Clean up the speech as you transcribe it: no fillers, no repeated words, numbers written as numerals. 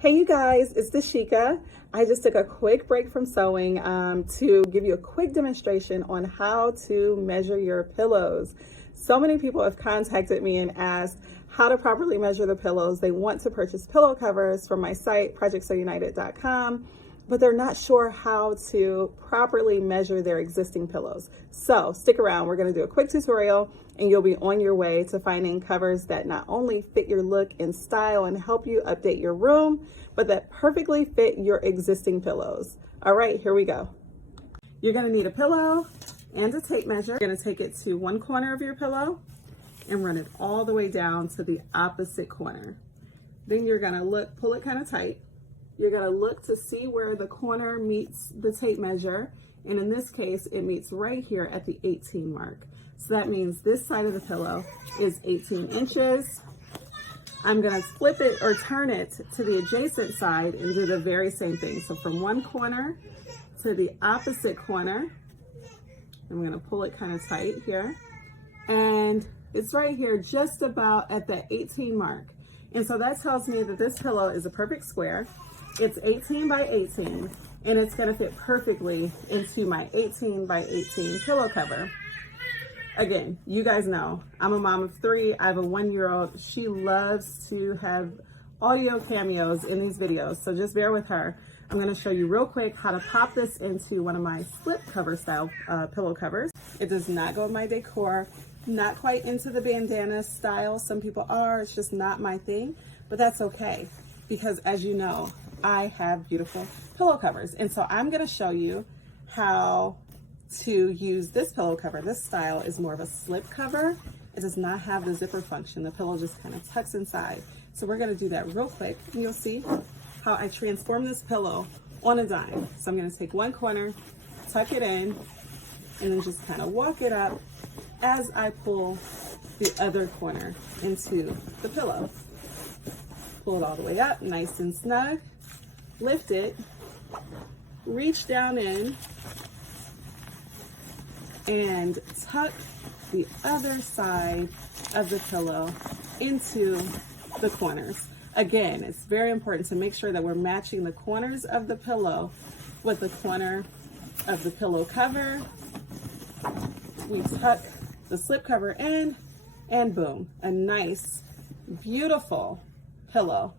Hey you guys, it's Dashika. I just took a quick break from sewing to give you a quick demonstration on how to measure your pillows. So many people have contacted me and asked how to properly measure the pillows. They want to purchase pillow covers from my site, projectsewunited.com, but they're not sure how to properly measure their existing pillows. So stick around, we're gonna do a quick tutorial and you'll be on your way to finding covers that not only fit your look and style and help you update your room, but that perfectly fit your existing pillows. All right, here we go. You're gonna need a pillow and a tape measure. You're gonna take it to one corner of your pillow and run it all the way down to the opposite corner. Then you're gonna pull it kind of tight. You're gonna look to see where the corner meets the tape measure. And in this case, it meets right here at the 18 mark. So that means this side of the pillow is 18 inches. I'm gonna flip it or turn it to the adjacent side and do the very same thing. So from one corner to the opposite corner, I'm gonna pull it kind of tight here. And it's right here just about at the 18 mark. And so that tells me that this pillow is a perfect square. It's 18 by 18, and it's gonna fit perfectly into my 18 by 18 pillow cover. Again, you guys know, I'm a mom of 3. I have a 1-year-old. She loves to have audio cameos in these videos, so just bear with her. I'm gonna show you real quick how to pop this into one of my slip cover style pillow covers. It does not go with my decor, not quite into the bandana style. Some people are, it's just not my thing, but that's okay, because as you know, I have beautiful pillow covers. And so I'm gonna show you how to use this pillow cover. This style is more of a slip cover. It does not have the zipper function. The pillow just kind of tucks inside. So we're gonna do that real quick, and you'll see how I transform this pillow on a dime. So I'm gonna take one corner, tuck it in, and then just kind of walk it up as I pull the other corner into the pillow. Pull it all the way up, nice and snug. Lift it, reach down in, and tuck the other side of the pillow into the corners. Again, it's very important to make sure that we're matching the corners of the pillow with the corner of the pillow cover. We tuck the slip cover in, and boom, a nice, beautiful pillow